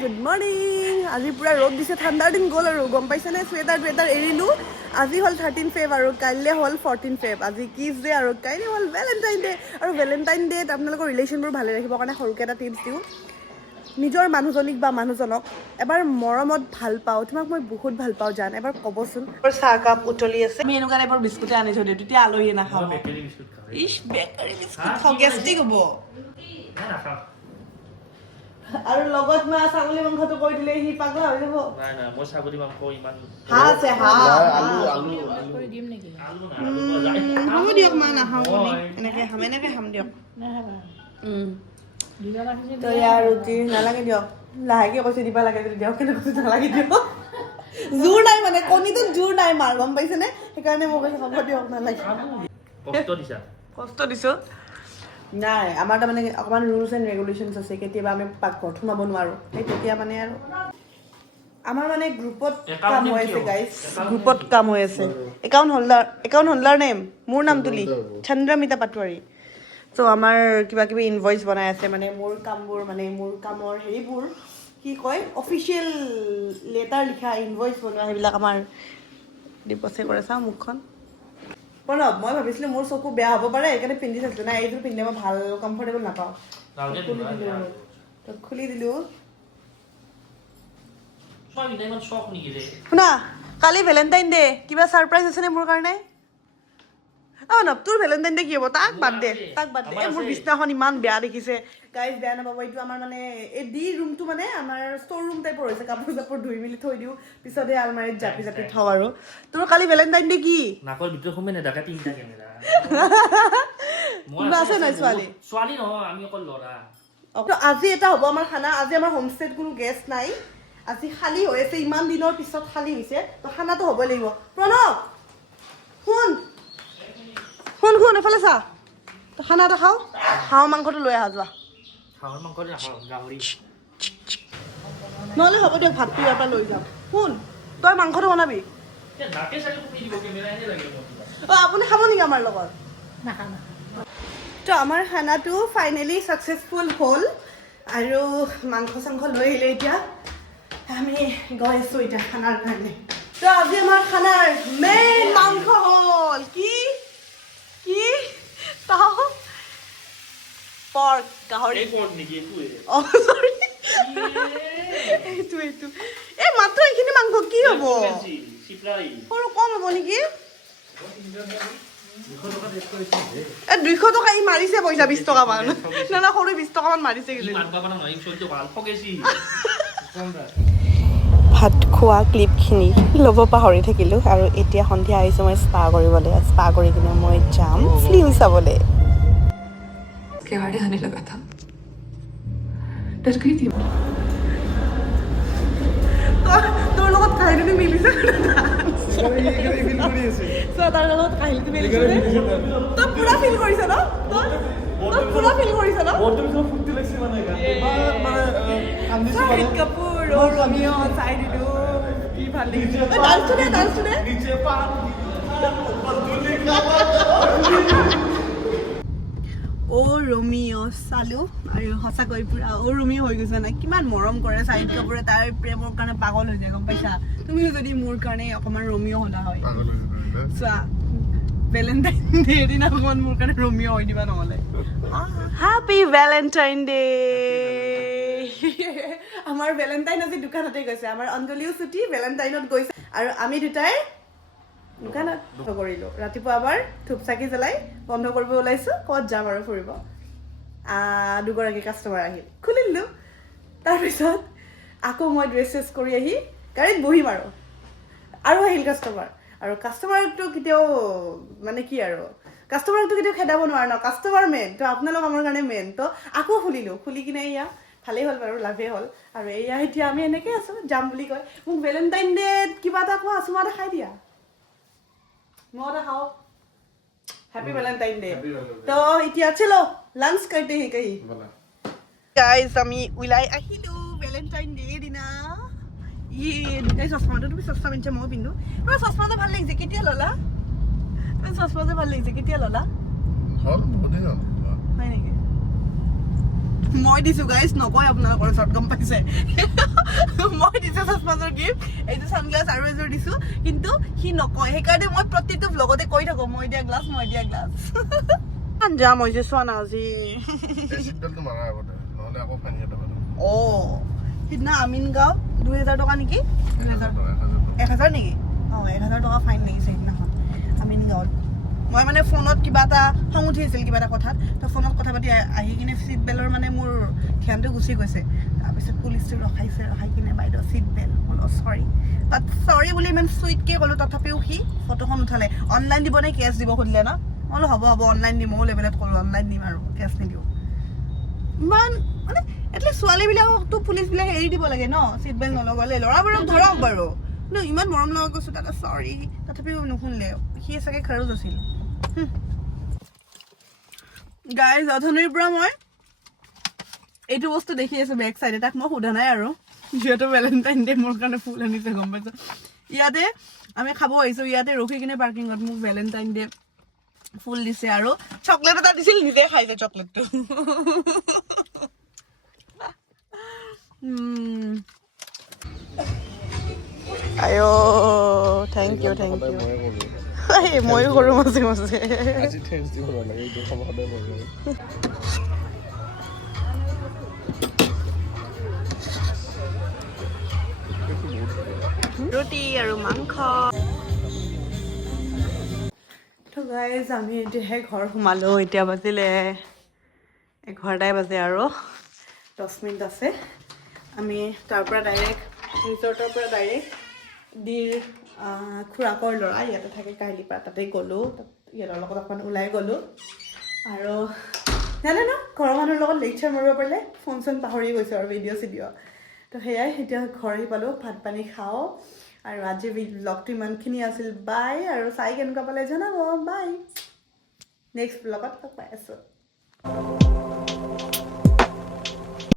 Good morning আজি পুৰা ৰ'দ দিছে ঠাণ্ডাৰ দিন গ'ল আৰু গম পাইছেনে চুৱেটাৰ এৰিলোঁ আজি হ'ল 13 ফেব আৰু কাইলৈ হ'ল 14 ফেব আজি কিছ ডে আৰু কাইলৈ হ'ল ভেলেণ্টাইন ডে আৰু ভেলেণ্টাইন ডেত আপোনালোকৰ ৰিলেশ্যনবোৰ ভালে ৰাখিবৰ কাৰণে সৰুকৈ এটা টিপছ দিওঁ নিজৰ মানুহজনীক বা মানুহজনক এবাৰ মৰমত ভাল পাওঁ তোমাক মই বহুত ভাল পাওঁ জান এবাৰ ক'বচোন চাহকাপ উতলি আছে আমি এনেকুৱা টাইপৰ বিস্কুটে আনি থৈ দিওঁ তেতিয়া আলহীয়ে নাখাব ইছ বেকাৰী বিস্কুট গেষ্টিক হ'ব আৰু লগত মই ছাগলী মাংসটো কৈ দিলে সি পাগলা হৈ যাব নাই নাই মই ছাগলী মাংস ইমান হাঁহ আছে হাঁহ আলু কৰি দিম নেকি হ'ব দিয়ক মা নাখাওঁ বুলি এনেকৈ খাম দিয়ক তো ইয়াৰ ৰুটি নালাগে দিয়ক লাহেকৈ কৈছে দিব লাগে যদি দিয়ক কিন্তু কৈছে নালাগে দিয়ক জোৰ নাই মানে কণীটোত জোৰ নাই মাৰ গম পাইছেনে সেইকাৰণে মই কৈছোঁ হ'ব দিয়ক নালাগে কষ্ট দিছোঁ নাই আমাৰ তাৰমানে অকণমান ৰুলছ এণ্ড ৰেগুলেশ্যনছ আছে কেতিয়াবা আমি পাকঘৰত সোমাব নোৱাৰোঁ সেই তেতিয়া মানে আৰু আমাৰ মানে গ্ৰুপত কাম হৈ আছে গাইজ গ্ৰুপত কাম হৈ আছে একাউণ্ট হোল্ডাৰ নেম মোৰ নাম তুলি চন্দ্ৰমিতা পাটোৱাৰী ত' আমাৰ কিবা কিবি ইনভইচ বনাই আছে মানে মোৰ কামবোৰ মানে মোৰ কামৰ হেৰিবোৰ কি কয় অফিচিয়েল লেটাৰ লিখা ইনভইচ বনোৱা সেইবিলাক আমাৰ দিপছে কৰে চাওঁ মুখখন প্ৰণৱ মই ভাবিছিলোঁ মোৰ চকু বেয়া হ'ব পাৰে সেইকাৰণে পিন্ধি চাইছিলোঁ নাই এইযোৰ পিন্ধিলে মই ভাল কমফৰ্টেবল নাপাওঁ খুলি দিলোঁ শুনা কালি ভেলেণ্টাইন ডে কিবা ছাৰপ্ৰাইজ আছেনে মোৰ কাৰণে ন তোৰ ভেলেণ্টাইন ডে কি হ'ব তাক বাদ দে মোৰ বিছনাখন ইমান বেয়া দেখিছে গাইজ বেয়া নাপাব এইটো আমাৰ মানে এই ডি ৰুমটো মানে আমাৰ ষ্ট'ৰ ৰুম টাইপৰ হৈছে কাপোৰ চাপোৰ ধুই মেলি থৈ দিওঁ পিছতে আলমাৰীত জাপি থওঁ আৰু তোৰ কালি ভেলেণ্টাইন ডে কি নাকৰ ভিতৰত সোমাই নেদাকে তিনিটা কেমেৰা কিবা আছে নাই ছোৱালী নহয় আমি অকল ল'ৰা আজি এটা হ'ব আমাৰ খানা আজি আমাৰ হোমষ্টেত কোনো গেষ্ট নাই আজি খালী হৈ আছে ইমান দিনৰ পিছত খালী হৈছে তো খানাটো হ'ব লাগিব প্ৰণৱ শুন এফালে চা খানা এটা খাওঁ হাঁহৰ মাংসটো লৈ আহা যোৱা হাঁহৰ মাংস নাখাওঁ গাহৰি নহ'লে হ'ব দিয়ক ভাতটো ইয়াৰ পৰা লৈ যাম শুন তই মাংসটো বনাবি আপুনি খাব নেকি আমাৰ লগত তো আমাৰ খানাটো ফাইনেলি ছাকচেছফুল হ'ল আৰু মাংস চাংস লৈ আহিলে এতিয়া আমি গৈ আছোঁ এতিয়া খানাৰ কাৰণে তো আজি আমাৰ খানাৰ মেইন মাংস হ'ল কি পৰ্ক গাহৰি এইটো এই মাত্ৰ এইখিনি মাংস কি হ'ব সৰু কম হ'ব নেকি 200 টকা ই মাৰিছে পইচা 20 টকামান না সৰু 20 টকামান মাৰিছে ভাত খোৱা ক্লিপখিনি ল'ব পাহৰি থাকিলোঁ আৰু এতিয়া সন্ধিয়া আহিছোঁ মই স্পা কৰিবলৈ স্পা কৰি কিনে মই যাম ফিল্ম চাবলৈ के आड़े आने लगा था डर गई थी তোৰ লগত কাহিনীটো মিলিছে তাৰ লগত কাহিনীটো মিলিছে তই পুৰা ফিল কৰিছ ন তই পুৰা ফিল কৰিছ ন শাহিদ কাপুৰ ৰমিঅ চাই দিলোঁ কি ভাল লাগিছে ডান্সটো দে ৰমিঅ চালোঁ আৰু সঁচাকৈ পুৰা ৰমিঅ হৈ গৈছে নাই কিমান মৰম কৰে শাহিদ কাপুৰে তাৰ প্ৰেমৰ কাৰণে পাগল হৈ যায় গম পাইছা তুমিও যদি মোৰ কাৰণে অকণমান ৰমিঅ হ'লা হয় চোৱা ভেলেণ্টাইন ডে দিনা অকণমান মোৰ কাৰণে ৰমিঅ হৈ দিবা নহ'লে হেপী ভেলেণ্টাইন ডে আমাৰ ভেলেণ্টাইন আজি দোকানতে গৈছে আমাৰ অঞ্জলিও ছুটি ভেলেণ্টাইনত গৈছে আৰু আমি দুটাই দোকানত কৰিলোঁ ৰাতিপুৱা আবাৰ ধূপ চাকি জ্বলাই বন্ধ কৰিব ওলাইছোঁ ক'ত যাম আৰু ফুৰিব দুগৰাকী কাষ্টমাৰ আহিল খুলি দিলোঁ তাৰপিছত আকৌ মই ড্ৰেছ চেছ কৰি আহি গাড়ীত বহিম আৰু আহিল কাষ্টমাৰ আৰু কাষ্টমাৰকতো কেতিয়াও মানে কি আৰু কাষ্টমাৰকতো কেতিয়াও খেদাব নোৱাৰে ন কাষ্টমাৰ মেইন তো আপোনালোক আমাৰ কাৰণে মেইন তো আকৌ খুলি কিনে এয়া ভালেই হ'ল বাৰু লাভেই হ'ল আৰু এয়া এতিয়া আমি এনেকৈ আছোঁ যাম বুলি কয় মোক ভেলেণ্টাইন ডেত কিবা এটা কোৱা চুমা এটা খাই দিয়া মই এটা খাওঁ हैप्पी वैलेंटाइन डे तो इतिया चलो लंच करते हैं कहीं गाइस আমি উলাই আহিলো ভ্যালেন্টাইন ডে দিনা এই চশমাটো তুমি চশমা পিন্ধা মই পিন্ধো তোমাৰ চশমাটো ভাল লাগিছে কেতিয়া ললা তুমি চশমাটো ভাল লাগিছে কেতিয়া ললা হল মনে হয় নেকি মই দিছোঁ গাইজ, নকয় আপোনালোকৰ ওচৰত, গম পাইছে? মই দিছোঁ চচমাজৰ গিফ্ট, এইটো ছানগ্লাছ আৰু এযোৰ দিছোঁ, কিন্তু সি নকয়। সেইকাৰণে মই প্ৰতিটো ভ্লগতে কৈ থাকোঁ, মই দিয়া গ্লাছ, মই দিয়া গ্লাছ। যাম হৈছে চোৱা না আজি। অ' সিদিনা আমিন গাঁও 2000 টকা নেকি? 1000 নেকি? অঁ 1000 টকা ফাইন লাগিছে সেইদিনাখন আমিন গাঁৱত। মই মানে ফোনত কিবা এটা খং উঠি আছিল কিবা এটা কথাত, তো ফোনত কথা পাতি আহি কিনে ছিট বেল্টৰ মানে মোৰ ধ্যানটো গুচি গৈছে। তাৰপিছত পুলিচটো ৰখাই কিনে বাইদেউ ছিট বেল্ট, বোলো চৰি। তাত চৰি বুলি ইমান চুইটকৈ ক'লোঁ, তথাপিও সি ফটোখন উঠালে। অনলাইন দিব নে কেছ দিব সুধিলে ন? মই বোলো হ'ব অনলাইন দিম, ময়ো লেভেলত কৰোঁ, অনলাইন দিম আৰু কেছ নিদিওঁ। ইমান মানে এটলিষ্ট ছোৱালীবিলাককতো পুলিচবিলাকে এৰি দিব লাগে ন, ছিট বেল্ট নলগালে। ল'ৰাবোৰক ধৰক বাৰু, কিন্তু ইমান মৰম লগা কৈছোঁ তাতে চৰি, তথাপিও নুশুনিলে। সি চাগে খাৰুজ আছিল। গাইজ অথনিৰ পৰা মই এইটো বস্তু দেখি আছোঁ বেক চাইডে, তাক মই সোধা নাই আৰু, যিহেতু ভেলেণ্টাইন ডে মোৰ কাৰণে ফুল আনিছে, গম পাইছ? ইয়াতে আমি খাব আহিছোঁ, ইয়াতে ৰখি কিনে পাৰ্কিঙত মোক ভেলেণ্টাইন ডে ফুল দিছে আৰু চকলেট এটা দিছিল, নিজে খাইছে চকলেটটো। আয়ো থেংক ইউ ময়ো কৰোঁ মাজে মাজে। ৰুটি আৰু মাংস। তো গাইজ আমি এতিয়াহে ঘৰ সোমালোঁ, এতিয়া বাজিলে 11টাই বাজে আৰু 10 মিনিট আছে। আমি তাৰ পৰা ডাইৰেক্ট ৰিজৰ্টৰ পৰা ডাইৰেক্ট খুৰাকৰ ল'ৰা ইয়াতে থাকে কাহিলীপাৰা, তাতে গ'লোঁ, ইহঁতৰ লগত অকণ ওলাই গ'লোঁ। আৰু জানে ন ঘৰৰ মানুহৰ লগত লেকচাৰ মাৰিব পাৰিলে ফোন চোন পাহৰি গৈছোঁ আৰু ভিডিঅ' চিডিঅ'। তো সেয়াই, এতিয়া ঘৰ আহি পালোঁ, ভাত পানী খাওঁ। আৰু আজিৰ ব্লগটো ইমানখিনি আছিল, বাই। আৰু চাই কেনেকুৱা পালে জনাব, বাই। নেক্সট ব্লগত লগ পাই আছোঁ।